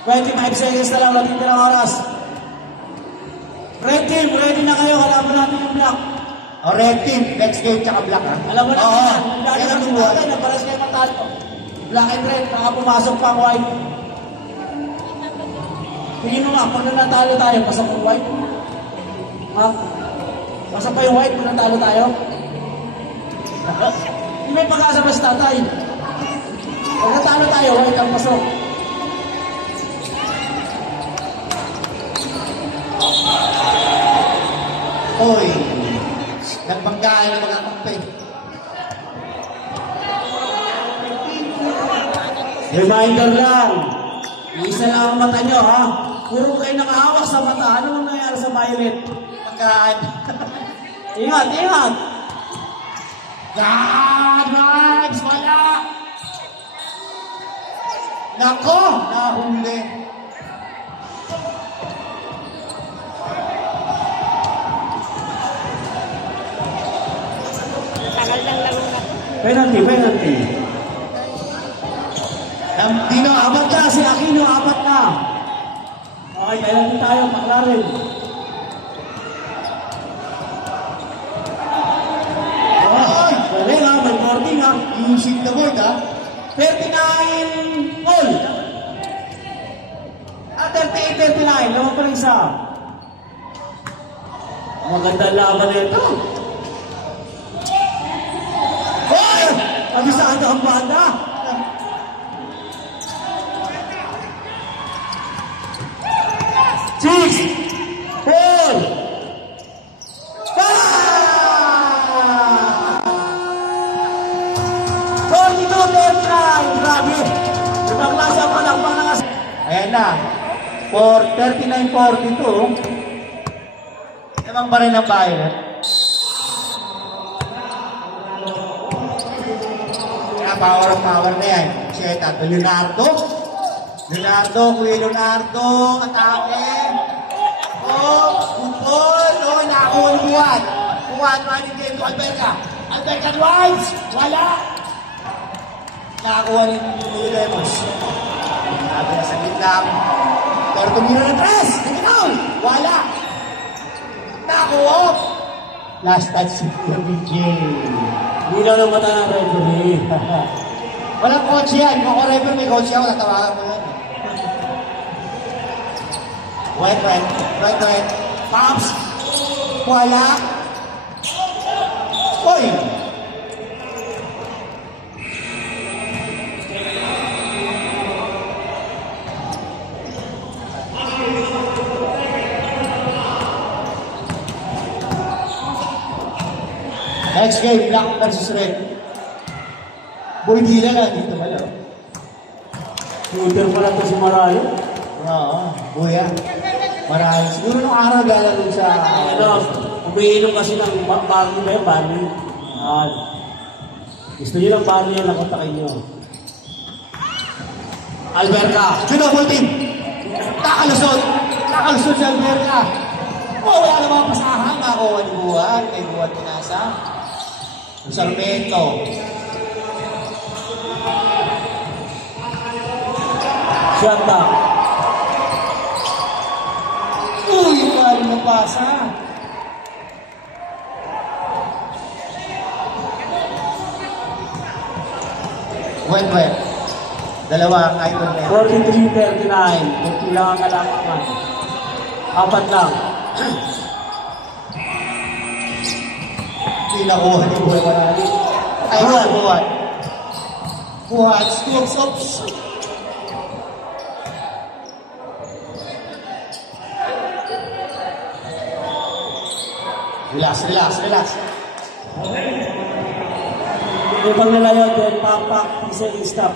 25 seconds na lang, natin oras. Red team, ready na kayo, kalaban natin yung black. Red team, next game tsaka black ha? Alam mo na yan, black Kaya natin natin, naparas kayo matalo. Black and red, baka pumasok pa ang white. Tingin mo nga, pag natalo tayo, pasok ang white. Ha? Pasok pa yung white, pag natalo tayo. Hindi may pag-asa pa si tatay. Pag natalo tayo, white ang pasok. Oy, nagbanggaan ng mga kampe. Reminder lang, isa lang ang mata nyo ha. Puro kayo nakahawak sa mata. Ano ang nangyari sa violet? Pagkaan. Ingat! God vibes! Wala! Nako! Nahuli. Penalty. Dino, Apat na si Aquino, apat na. Okay, penalty tayo, McLaren. Ay! Galing ha, may boarding ha. Using the board ha? 39 all. 38-39, naman pa rin isa. Maganda laban na ito. Hoy! Pabisaan ka ang banda. Six! Four! Five! 42-39! Grabe! Ibang klase ang palakbang na kasi. Ayan na. For 39-42. Namang pa rin ang bayan. Kaya power na yan. Siyeta. Leonardo, Kuya Leonardo, atake. Football. Nakakuha ni Buwan. Running game to Alberca. Alberca drives. Wala. Nakakuha ni Lemos. Sabi na saglit lang. Pero tumira ng tres. Tingnan! Wala. Nakakuha. Last touch si BJ. Hindi na ng mata ng referee. Walang coach yan. Kung ako referee may coach yan, wala tawagan mo yan. Wait. Pops. Wala. Hoy! Next game, Black versus Red. Boy, Dila na dito pala. Shooter pala ito si Marayo. Oo, buya. Marami. Siguro nung araw lalaro sa... Umiinom kasi ng bagyo ba yung bagyo? Gusto nyo ng bagyo yan, nakontakin nyo. Alberca, double team. Nakalusot si Alberca. Wala namang pasahan. Nakakuha ni Buwan. Kay Buwan pinasa. Sarmento. Shot back. Uy, pari na pasa. Wet. Dalawa ang idol na yan. 43-39. Kunti lang ang kalamangan. Apat lang. Hindi nakuha ni Buwan marami. Ay, Buwan. Buwan, scoops. Relax. Ibang nalayo din, papak, second stop.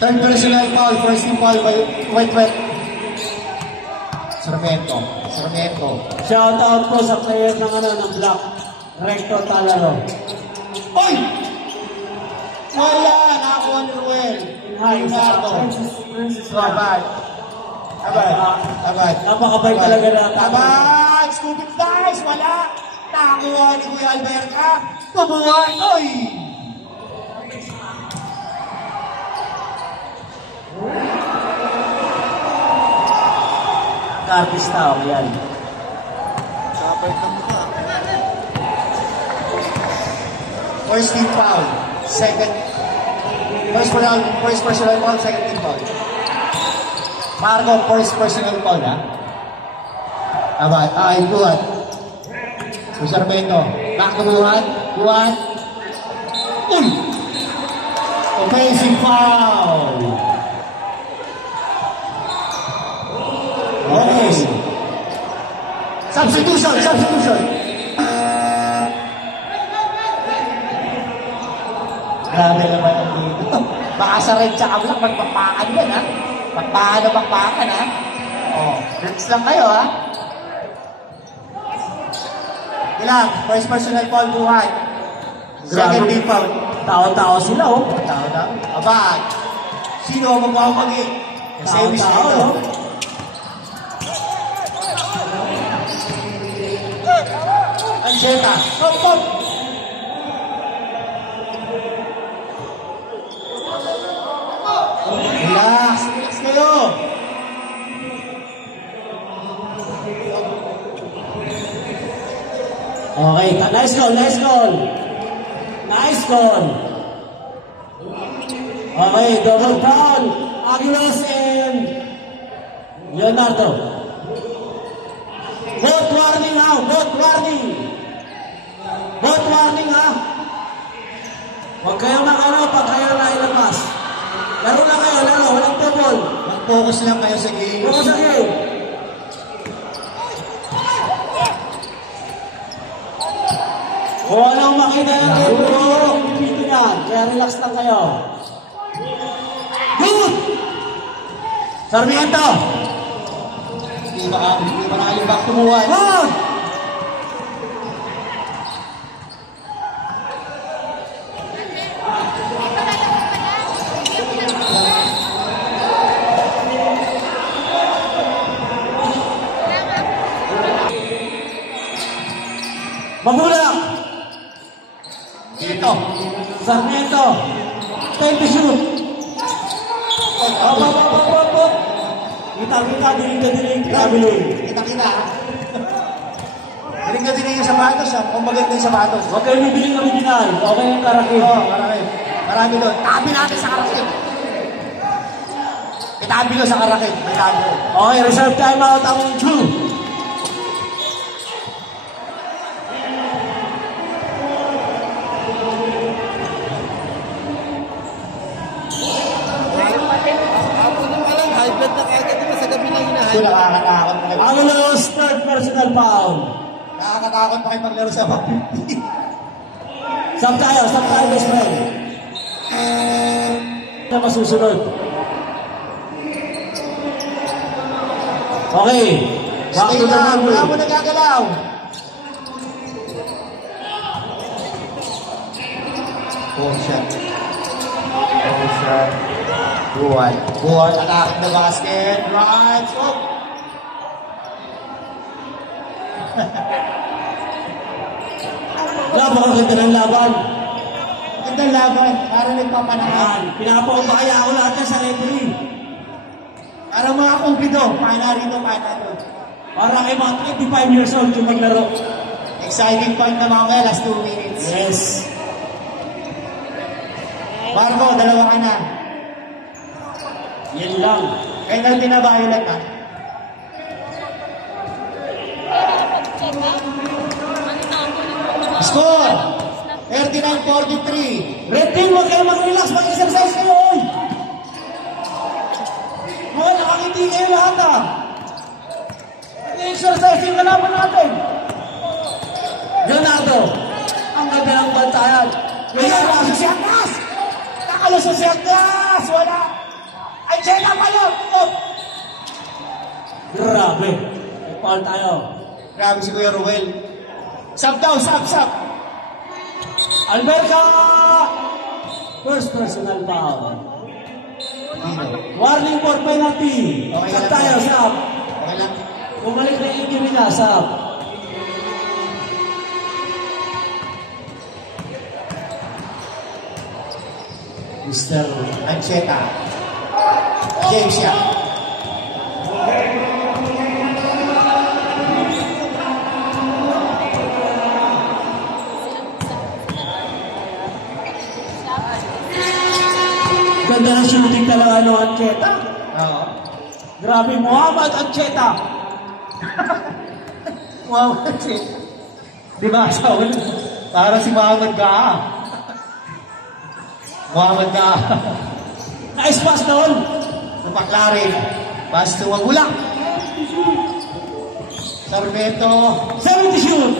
Third personal foul, first team foul by Wet. Sarmento. Shout out po sa player ng Black. Recto Talaro. Oy! Wala! Nakakuha ni Ruel. Leonardo. Abad. Napakabay talaga na. Abad! Scooping flies! Wala! Nakakuha ni Kuya Alberca. Tubuhan! Oy! Carpis tao, yan. Kapait ng mukha. First team foul. First personal foul, second team foul. Marco, first personal foul, ha? Abad. Buwan. Sarmento. Back to Buwan. Uy! Offensive foul. Okay. Substitution. Grabe naman ang dito. Baka sa red sa kablak, magpapakan yan, ha? Pakpakan, ha? Oh, relax lang kayo, ha? Ilang, first personal foul, Buwan. Second team foul. Tao-tao sila, oh. Tao na. Abad. Sino ang magpapagi? Kasi Tao-tao, oh. Anjeta. Stop. Relax kayo. Okay, nice goal. Okay, double foul. Aguilas and Leonardo. Both warning, ha? Huwag kayo pag kayo na ilabas. Laro lang kayo, walang double. Mag-focus lang kayo sa game. Focus sa game. Kung anong makita ng game, pipito yan. Kaya relax lang kayo. Good! Sarmiento! Hindi ba nakalimbak tumuwan? Good! Magulak. Dito. Sarmiento. Time to shoot. Op. Kita, diling. Kita. Galing ka din yung sapatos, ha? Kung maganda yung sapatos. Huwag kayo bibiling original. Okay yung karakit. Oo, marami. Marami doon. Tabi natin sa karakit. Itabi doon sa karakit. Itabi doon. Okay, reserve timeout ang 2. Ako nung alam, high blood na kagad diba sa gabi na hinahay. Ito nakakatakot na kayo. Avalos, third personal foul. Nakakatakot pa kayo paglaro sa mga 50. Stop tayo, best friend. Na masusunod. Okay. Back Stay to the lang. number. Wala mo nagagalaw. Oh, shot. Buwan. Attacking the basket. Right. Stop. Napakaganda ng laban. Gandang laban. Para nagpapanaan. Pinapaon ba kaya ako lahat yan sa referee? Para mga kumpido. Paano rito. Para kay mga 25 years old yung maglaro. Exciting point na mga last 2 minutes. Yes. Marco, dalawa ka na. Yan lang. Kaya na tinabayolat ha. Score! 39-43. Red team, huwag kayo mag-relax. Mag-exercise kayo. Oy. Mga nakangiti kayo lahat ha. Mag-exercise yung kalaban natin. Leonardo, ang ganda ng bantayan. Leonardo, si Agnes! Nakalusot si Agnes! Wala! Ay, Chena pa yun! Oh. Grabe. Foul tayo. Grabe si Kuya Ruel. Sub daw, sub! Alberca! First personal foul. Warning for penalty. Okay Sab lang. tayo, sab. Okay lang. Bumalik na yung injury niya, sab. Mr. Ancheta. James siya. Ganda ng shooting talaga ng Ancheta. Oo. Grabe, Muhammad Ancheta. Wow, di ba, Saul? Para si Muhammad Gaa. Muhammad Gaa. Nice pass doon. Napaklarin. Pass to Wagulak. Sarmiento. 70 shoot.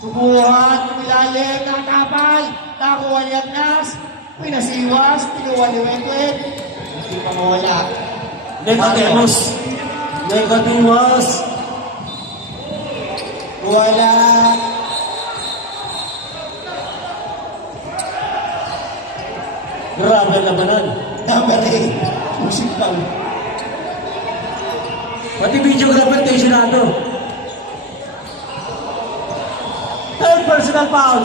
Subuhan. Ilalim. Nakatapal. Nakuha ni Agnas. Pinasiwas. Pinuha ni Wentwet. Hindi pa mawala. Nicodemus. Wala. Grabe ang labanan. Number 8. Music foul. Pati videographer tensionado. Third personal foul.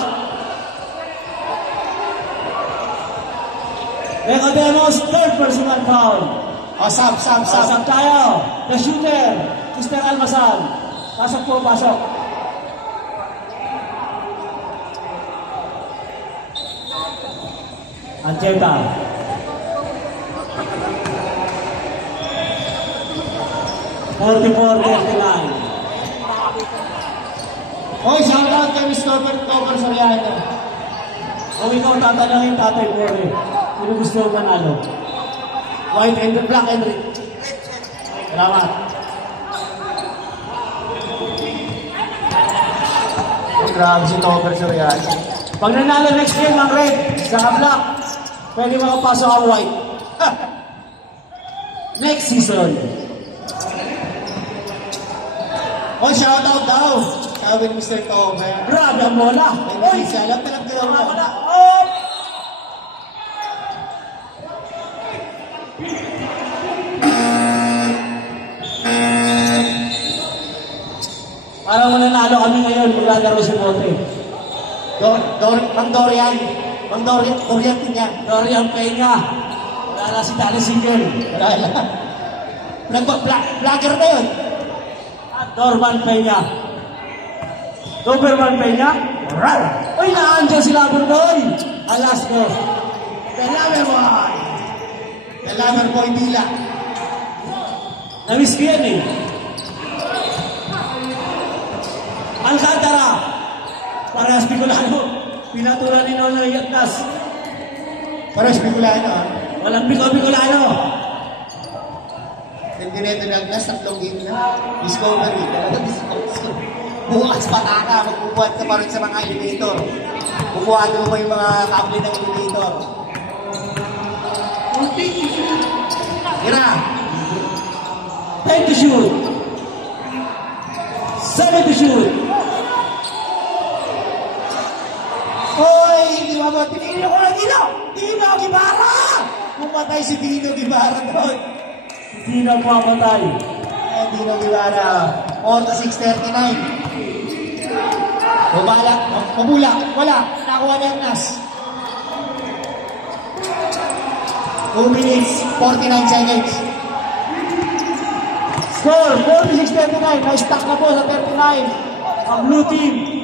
Nicodemus, third personal foul. O, sub. Pasok tayo. The shooter, Mr. Almasan. Pasok po, pasok. Ancheta. Hoy, shout out kay Miss Topper Soriano. Kung ikaw tatanungin tatay ko rin, sino gusto mo manalo? White and black and red. Salamat. Grabe si Topper Soriano. Pag nanalo next game ng red, saka black, pwede makapasok ang white. Next season. Oh, shout out daw. Sabi ni Mr. Topper. Grabe ang bola. Uy, siya lang pinagdalawa. Wala. Oh! Para Ang mananalo kami ngayon, maglalaro si Bote. Mang Dorian. Dorian din yan. Dorian Peña. Wala na si Danny Single. Vlogger na yun. At Dorman Peña. Doberman Peña. Rar! Uy, naandyan si Loverboy. Alas ko. The Loverboy Dila. Namiss ko yan eh. Alcantara. Parehas Bicolano. Pinatulan ni Nono Yatnas. Parehas Bicolano. Walang Bicolano. Nagdireto ng Agnas, 3 game na. Discovery. Bukas pataka, magbubuhat ka pa rin sa mga elevator. Bubuhat mo pa yung mga kable ng elevator. Gira! 10 to shoot. 7 to shoot. Hoy! Hindi mo ba? Tinigil ko na Dino! Dino Guevara! Pumatay si Dino Guevara doon. Hindi na pumatay. Dino Guevara. 4-6-39. Bumala. Mabula. Wala. Nakuha na yung nas. 2 minutes, 49 seconds. Score, 46-39. Na-stack na po sa 39. Ang blue team.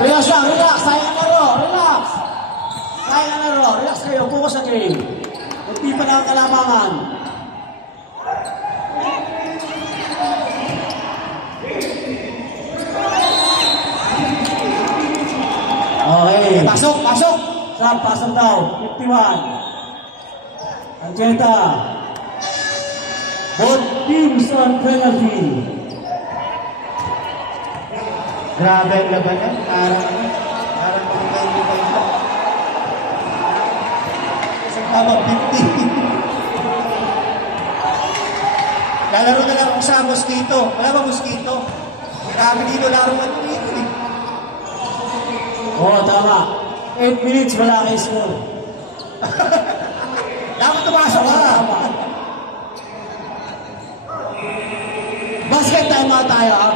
Relax lang, relax. Sayang na ro, relax. Sayang na ro, relax kayo. Focus sa game. Hindi pa na ang kalamangan. Okay. Pasok, pasok. Pasok daw. 51. Angenta. Both teams on penalty. Grabe ang laban yan. Parang kumikain pa ito. Isang tamang 50. Lalaro na lang ako sa mosquito. Wala ba mosquito? Grabe dito laro ng dito eh. Oo, tama. 8 minutes, wala kayo score. Dapat tumasok ka. Basket time mga tayo, ha?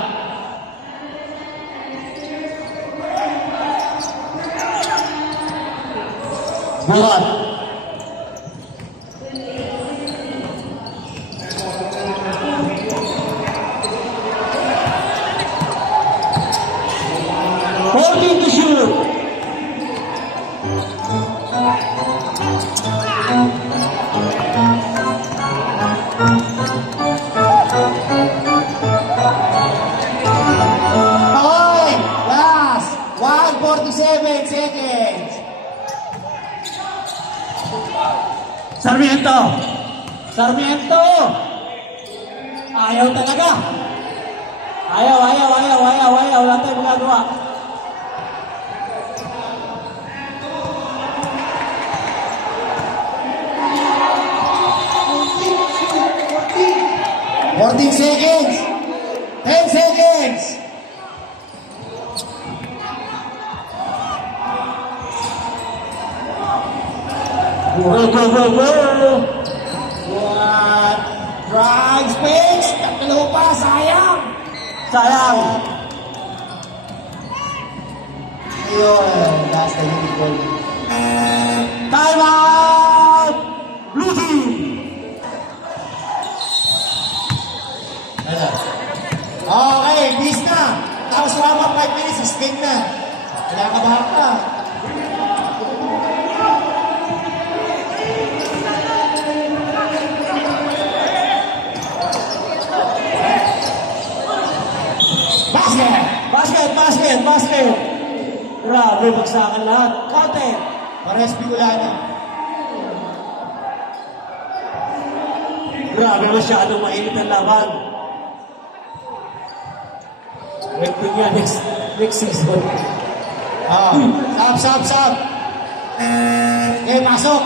Buhat. Holding to shoot. Okay, last 1:47 seconds. Sarmiento. Sarmiento. Ayaw talaga. Ayaw. Wala tayong magagawa. Fourteen seconds. 10 seconds. Go. What? Drive space. Tatlo pa. Sayang. Sayang. Ayun. Last na yung goal. Time out. Blue team. Okay, bis na. Tapos wala 5 minutes. Escape na. Kinakabahan ka. Basket. Grabe, bagsakan lahat. Counter. Parehas Bicolano. Grabe, masyadong mainit ang laban. Waiting yan next season. Sab. Okay, pasok.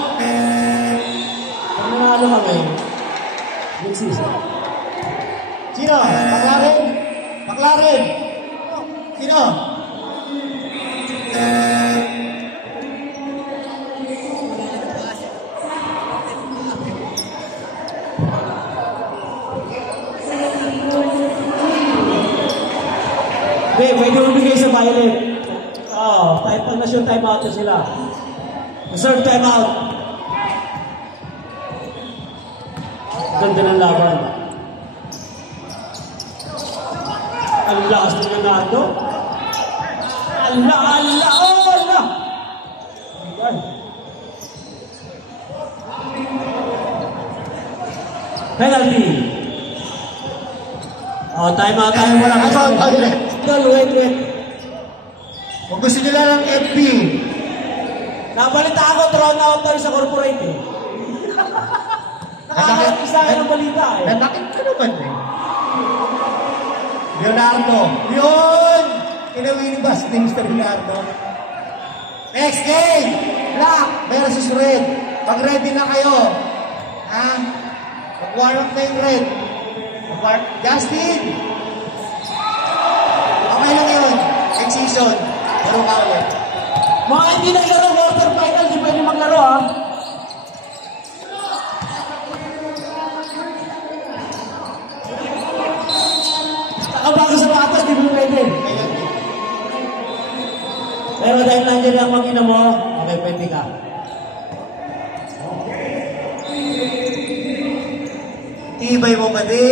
Pag nanalo kami, next season. Sino? McLaren. Sino? sa Violet. Oh, pag na-shoot time out na sila. Reserve time out. Ganda ng laban. Ang lakas ng Leonardo. Allah! Ayan. Penalty. Oh, time out tayo. Wala ka. Wait. Kung gusto nyo lang ng FB, Nabalita ako, thrown out tayo sa corporate eh. Nakakapisa kayo ng balita eh. nanakit ka naman eh. Leonardo. Yun! Kinawinibas ni Mr. Leonardo. Next game! Black versus Red. Pag ready na kayo. Ha? Mag-warm up na yung Red. Justin! Okay lang yun. Next season. Pero kawin. Mga hindi naglaro quarter final, di pwede maglaro ha. Nakabago sa patas, di mo pwede. Pero dahil nandiyan ang mag-ina mo, okay, pwede ka. Tibay mo ba di?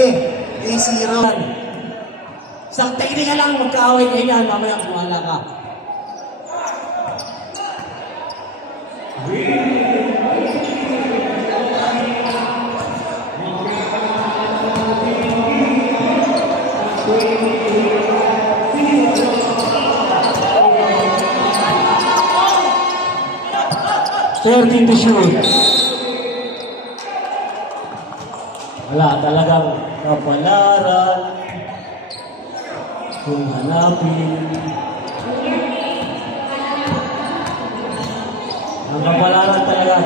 3-0. Sa technical lang, magkaaway kayo yan, mamaya kumala ka. To shoot. Wala talagang kapalaran kung hanapin. Ang kapalaran talaga.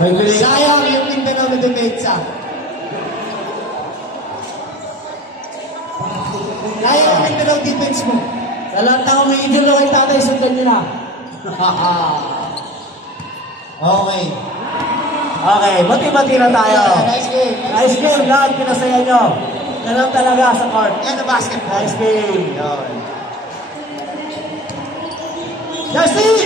May bilis. Sayang yung Mindanao na Dumetsa. Sayang yung Mindanao defense mo. Sa lahat na kung may idolo kay tatay, sundan nyo na. Okay. Okay, bati-bati na tayo. Nice game. Nice game, lahat pinasaya nyo. Ganun talaga sa court. Yan ang basketball. Nice game. Justin!